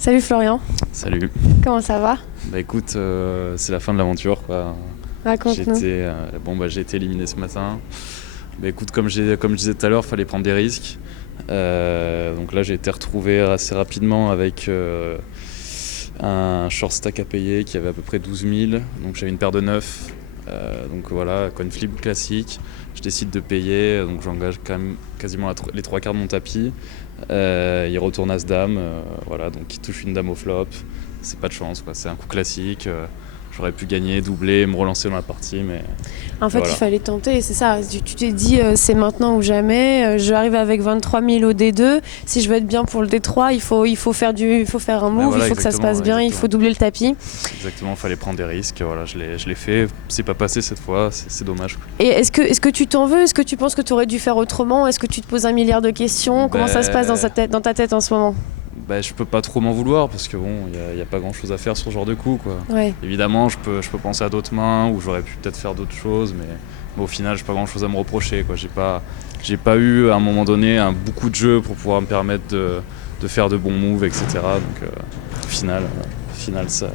Salut Florian, Salut. comment ça va? Bah écoute, c'est la fin de l'aventure quoi. Raconte-nous. J'ai été éliminé ce matin. Bah écoute, comme je disais tout à l'heure, fallait prendre des risques. Donc là, j'ai été retrouvé assez rapidement avec un short stack à payer qui avait à peu près 12 000. Donc j'avais une paire de 9. Donc voilà, coin flip classique. Je décide de payer, donc j'engage quand même quasiment les trois quarts de mon tapis. Il retourne As-Dame, voilà, donc il touche une dame au flop. C'est pas de chance, quoi. C'est un coup classique. J'aurais pu gagner, doubler, me relancer dans la partie, mais En fait, voilà. il fallait tenter, c'est ça. Tu t'es dit, c'est maintenant ou jamais. Je arrive avec 23 000 au D2. Si je veux être bien pour le D3, il faut faire un move, Voilà, il faut que ça se passe bien, il faut doubler le tapis. Exactement, fallait prendre des risques. Voilà, je l'ai fait. C'est pas passé cette fois, c'est dommage, quoi. Et est-ce que tu t'en veux? Est-ce que tu penses que tu aurais dû faire autrement? Est-ce que tu te poses un milliard de questions? Comment ça se passe dans ta tête en ce moment? Je peux pas trop m'en vouloir parce que bon, il y a pas grand chose à faire sur ce genre de coup, quoi. Ouais. Évidemment, je peux penser à d'autres mains où j'aurais pu peut-être faire d'autres choses, mais au final, j'ai pas grand chose à me reprocher, quoi. J'ai pas eu à un moment donné beaucoup de jeux pour pouvoir me permettre de faire de bons moves, etc. Donc au final, ça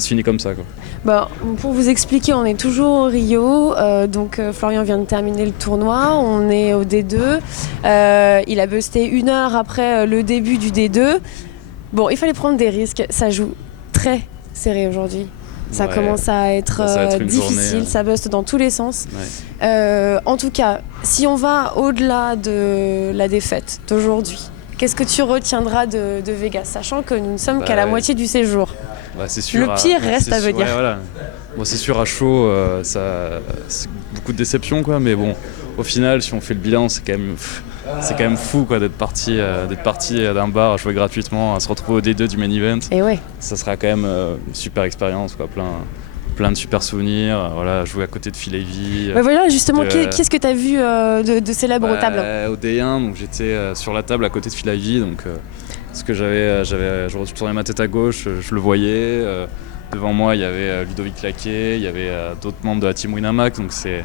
se finit comme ça, quoi. Bon, pour vous expliquer, on est toujours au Rio, Florian vient de terminer le tournoi, on est au D2, il a busté 1 heure après le début du D2. Bon, il fallait prendre des risques, ça joue très serré aujourd'hui. Ça Ouais, commence à être, ça va être une difficile, journée, ça buste dans tous les sens. Ouais. En tout cas, si on va au-delà de la défaite d'aujourd'hui, qu'est-ce que tu retiendras de Vegas, sachant que nous ne sommes qu'à la moitié du séjour? C'est sûr, Le pire reste à venir. Ouais, voilà. Bon, c'est sûr, à chaud, c'est beaucoup de déception, quoi, mais bon, au final, si on fait le bilan, c'est quand même fou, quoi, d'être parti d'un bar à jouer gratuitement, à se retrouver au D2 du main event. Et ouais. Ça sera quand même une super expérience, quoi, plein de super souvenirs, voilà, jouer à côté de Phil Levy. Voilà, justement, qu'est-ce que tu as vu de célèbre aux tables? Au D1, donc j'étais sur la table à côté de Phil Levy, donc parce que je tournais ma tête à gauche, je le voyais. Devant moi, il y avait Ludovic Laquet, il y avait d'autres membres de la team Winamax, donc c'est...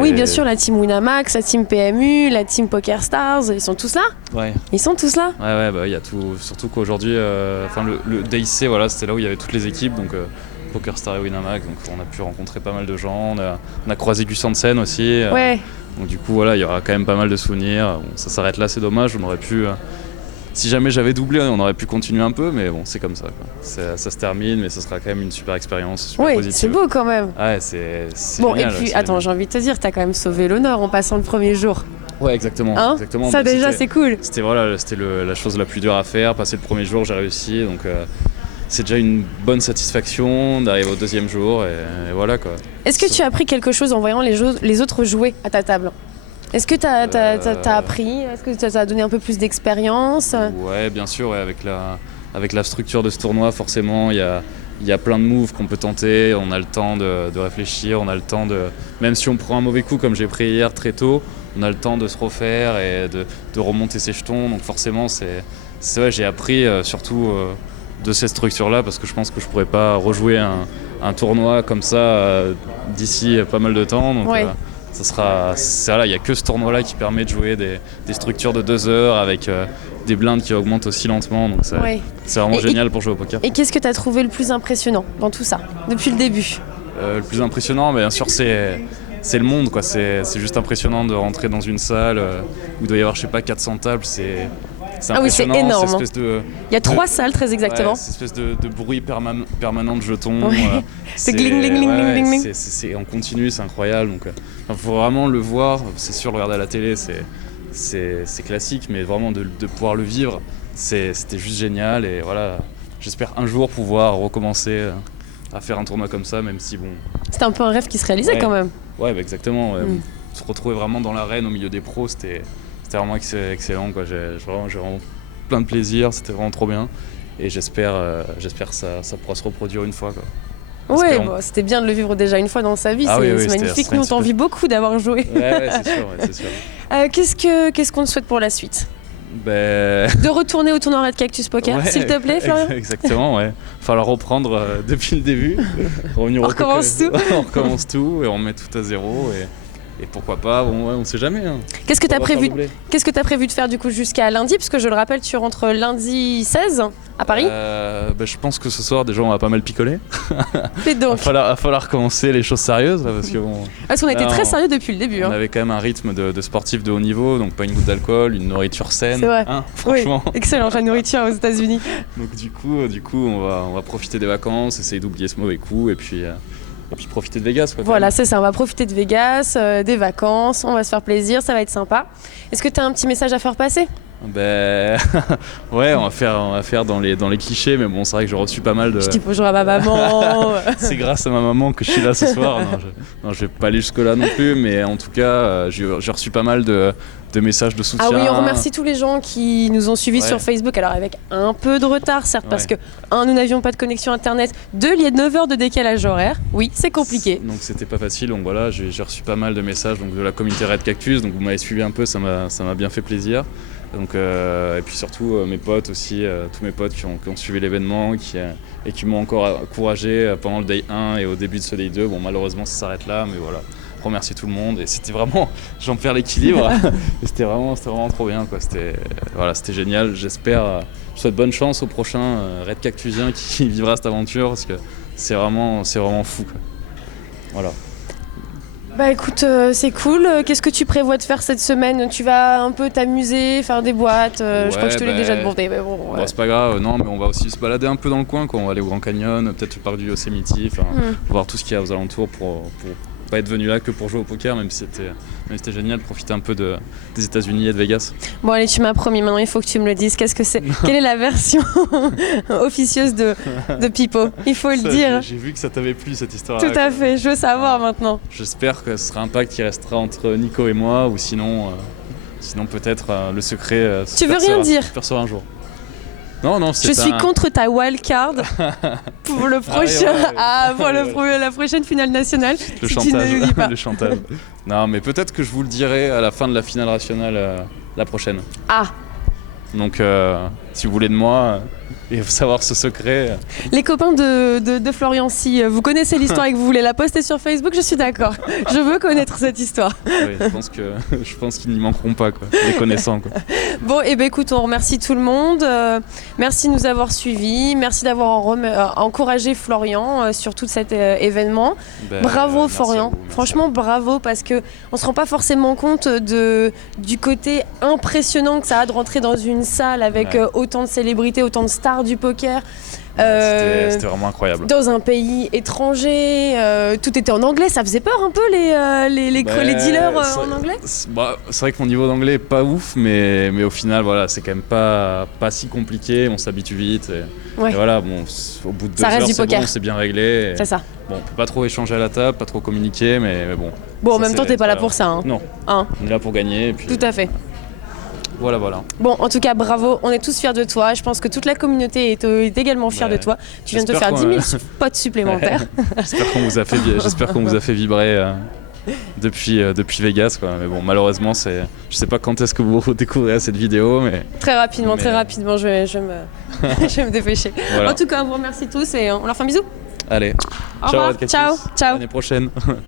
Oui, bien sûr, la team Winamax, la team PMU, la team Poker Stars, ils sont tous là? Ouais. Ils sont tous là? Ouais, il y a tout. Surtout qu'aujourd'hui, le DIC, voilà, c'était là où il y avait toutes les équipes, donc Poker Star et Winamax, donc on a pu rencontrer pas mal de gens. On a croisé Gus Hansen aussi. Ouais. Donc du coup, voilà, il y aura quand même pas mal de souvenirs. Bon, ça s'arrête là, c'est dommage. On aurait pu... si jamais j'avais doublé, on aurait pu continuer un peu, mais bon, c'est comme ça, quoi. Ça se termine, mais ça sera quand même une super expérience, super Oui, positive. c'est beau quand même. Ouais, c'est Bon, génial, et puis, c'est attends, génial. j'ai envie de te dire, t'as quand même sauvé l'honneur en passant le premier jour. Ouais, exactement. Hein? Exactement. Ça Bah, déjà, c'est cool. C'était la chose la plus dure à faire. Passer le premier jour, j'ai réussi, donc c'est déjà une bonne satisfaction d'arriver au deuxième jour, et voilà, quoi. Est-ce que tu as appris quelque chose en voyant les autres jouer à ta table? Est-ce que t'as appris? Est-ce que ça t'a donné un peu plus d'expérience? Ouais, bien sûr, ouais, avec la structure de ce tournoi, forcément, il y a plein de moves qu'on peut tenter, on a le temps de réfléchir, on a le temps même si on prend un mauvais coup comme j'ai pris hier très tôt, on a le temps de se refaire et de remonter ses jetons, donc forcément, c'est vrai, j'ai appris surtout de cette structure-là, parce que je pense que je pourrais pas rejouer un tournoi comme ça d'ici pas mal de temps, donc... Ouais. Il n'y a que ce tournoi-là qui permet de jouer des structures de 2 heures avec des blindes qui augmentent aussi lentement. Donc Ouais. c'est vraiment génial pour jouer au poker. Et qu'est-ce que t'as trouvé le plus impressionnant dans tout ça, depuis le début? Le plus impressionnant, bien sûr, c'est le monde, quoi. C'est juste impressionnant de rentrer dans une salle où il doit y avoir, je sais pas, 400 tables. C'est Ah oui, c'est impressionnant. énorme. Cette espèce Il y a 3 salles, très exactement. Ouais, cette espèce de bruit permanent de jetons. Ouais. C'est gling, gling, gling, gling, gling. C'est en continu, c'est incroyable. Donc, faut vraiment le voir. C'est sûr, le regarder à la télé, c'est classique, mais vraiment de pouvoir le vivre, c'était juste génial. Et voilà, j'espère un jour pouvoir recommencer à faire un tournoi comme ça, même si bon. C'était un peu un rêve qui se réalisait quand même. Ouais, exactement. Ouais. Se retrouver vraiment dans l'arène au milieu des pros, c'était vraiment excellent, quoi. J'ai vraiment plein de plaisir, c'était vraiment trop bien. Et j'espère que ça pourra se reproduire une fois, quoi. Ouais, c'était bien de le vivre déjà une fois dans sa vie, c'est magnifique. Nous, on t'envie beaucoup d'avoir joué. Ouais, c'est sûr. Qu'est-ce qu'on te souhaite pour la suite? Ben... De retourner au tournoi Red Cactus Poker, ouais, s'il te plaît, Florian. Exactement, ouais. Falloir reprendre depuis le début. Revenir On recommence tout. On recommence tout et on met tout à zéro. Et pourquoi pas, bon, ouais, on sait jamais. Hein. Qu'est-ce que tu as Pourquoi pas prévu, faire doubler. qu'est-ce que tu as prévu de faire du coup jusqu'à lundi? Parce que je le rappelle, tu rentres lundi 16 à Paris. Je pense que ce soir, déjà, on va pas mal picoler. Et donc, Va falloir commencer les choses sérieuses, là, parce que bon, parce qu'on a été là, très sérieux depuis le début. on Hein. avait quand même un rythme de sportif de haut niveau, donc pas une goutte d'alcool, une nourriture saine. C'est vrai. Hein, Oui, franchement. excellent, la nourriture aux États-Unis. Donc du coup, on va profiter des vacances, essayer d'oublier ce mauvais coup, et puis profiter de Vegas. Quoi, Voilà, c'est ça, on va profiter de Vegas, des vacances, on va se faire plaisir, ça va être sympa. Est-ce que tu as un petit message à faire passer? Ben ouais, on va faire dans les clichés, mais bon, c'est vrai que j'ai reçu pas mal de. Je dis bonjour à ma maman. C'est grâce à ma maman que je suis là ce soir. Non, je vais pas aller jusque-là non plus, mais en tout cas, j'ai reçu pas mal de messages de soutien. Ah oui, on remercie tous les gens qui nous ont suivis Ouais. sur Facebook, alors avec un peu de retard, certes, parce que, nous n'avions pas de connexion internet, il y a 9 heures de décalage horaire. Oui, c'est compliqué. Donc c'était pas facile, donc voilà, j'ai reçu pas mal de messages donc, de la communauté Red Cactus, donc vous m'avez suivi un peu, ça m'a bien fait plaisir. Donc, et puis surtout mes potes aussi, tous mes potes qui ont suivi l'événement et qui m'ont encore encouragé pendant le Day 1 et au début de ce Day 2. Bon, malheureusement ça s'arrête là, mais voilà, remercier tout le monde et c'était vraiment, j'en perds l'équilibre. Et c'était vraiment trop bien, quoi. C'était génial, j'espère, je souhaite bonne chance au prochain Red Cactusien qui vivra cette aventure parce que c'est vraiment fou, quoi. Voilà. Bah écoute, c'est cool. Qu'est-ce que tu prévois de faire cette semaine? Tu vas un peu t'amuser, faire des boîtes. Je crois que je te l'ai déjà demandé, mais bon. Bon, c'est pas grave, non, mais on va aussi se balader un peu dans le coin, quoi. On va aller au Grand Canyon, peut-être le parc du Yosemite, voir tout ce qu'il y a aux alentours pour pas être venu là que pour jouer au poker, même si c'était génial de profiter un peu des États-Unis et de Vegas. Bon allez, tu m'as promis, maintenant il faut que tu me le dises. Qu'est-ce que c'est? Quelle est la version officieuse de Pipo? Il faut le dire. J'ai vu que ça t'avait plu cette histoire. Tout à fait, je veux savoir maintenant. J'espère que ce sera un pacte qui restera entre Nico et moi, ou sinon peut-être le secret Tu veux rien dire? se percera un jour. Non, c'est Je suis contre ta wildcard pour le prochain, la prochaine finale nationale. Le si chantage, tu ne le dis pas. le chantage. Non, mais peut-être que je vous le dirai à la fin de la finale nationale la prochaine. Ah, Donc, si vous voulez de moi et savoir ce secret, les copains de Florian, si vous connaissez l'histoire et que vous voulez la poster sur Facebook, je suis d'accord. Je veux connaître cette histoire. oui, je pense qu'ils n'y manqueront pas, quoi, les connaissants, quoi. Bon, et écoute, on remercie tout le monde. Merci de nous avoir suivis. Merci d'avoir encouragé Florian sur tout cet événement. Bravo merci Florian. à vous, merci Franchement, bravo, parce que on se rend pas forcément compte du côté impressionnant que ça a de rentrer dans une salle avec autant de célébrités, autant de stars du poker. C'était vraiment incroyable. Dans un pays étranger, tout était en anglais, ça faisait peur un peu les dealers en anglais. C'est vrai que mon niveau d'anglais est pas ouf, mais au final, voilà, c'est quand même pas si compliqué, on s'habitue vite. Et voilà, bon, au bout de 2 Ça reste heures, du c'est poker. bon, c'est bien réglé. C'est ça. Bon, on peut pas trop échanger à la table, pas trop communiquer, mais bon. Bon, en Ça, même temps, t'es pas là pour ça. Hein. Non, Hein. on est là pour gagner. Et puis, Tout à fait. Voilà. Bon, en tout cas, bravo, on est tous fiers de toi. Je pense que toute la communauté est également fière de toi. Tu viens de te faire 10 000 potes supplémentaires. J'espère qu'on vous a fait vibrer depuis Vegas, quoi. Mais bon, malheureusement, je sais pas quand est-ce que vous découvrirez cette vidéo, mais Très rapidement, je vais me dépêcher. voilà. En tout cas, on vous remercie tous et on leur fait un bisou. Allez, Au ciao, revoir. Red Cactus. Ciao. À l'année prochaine.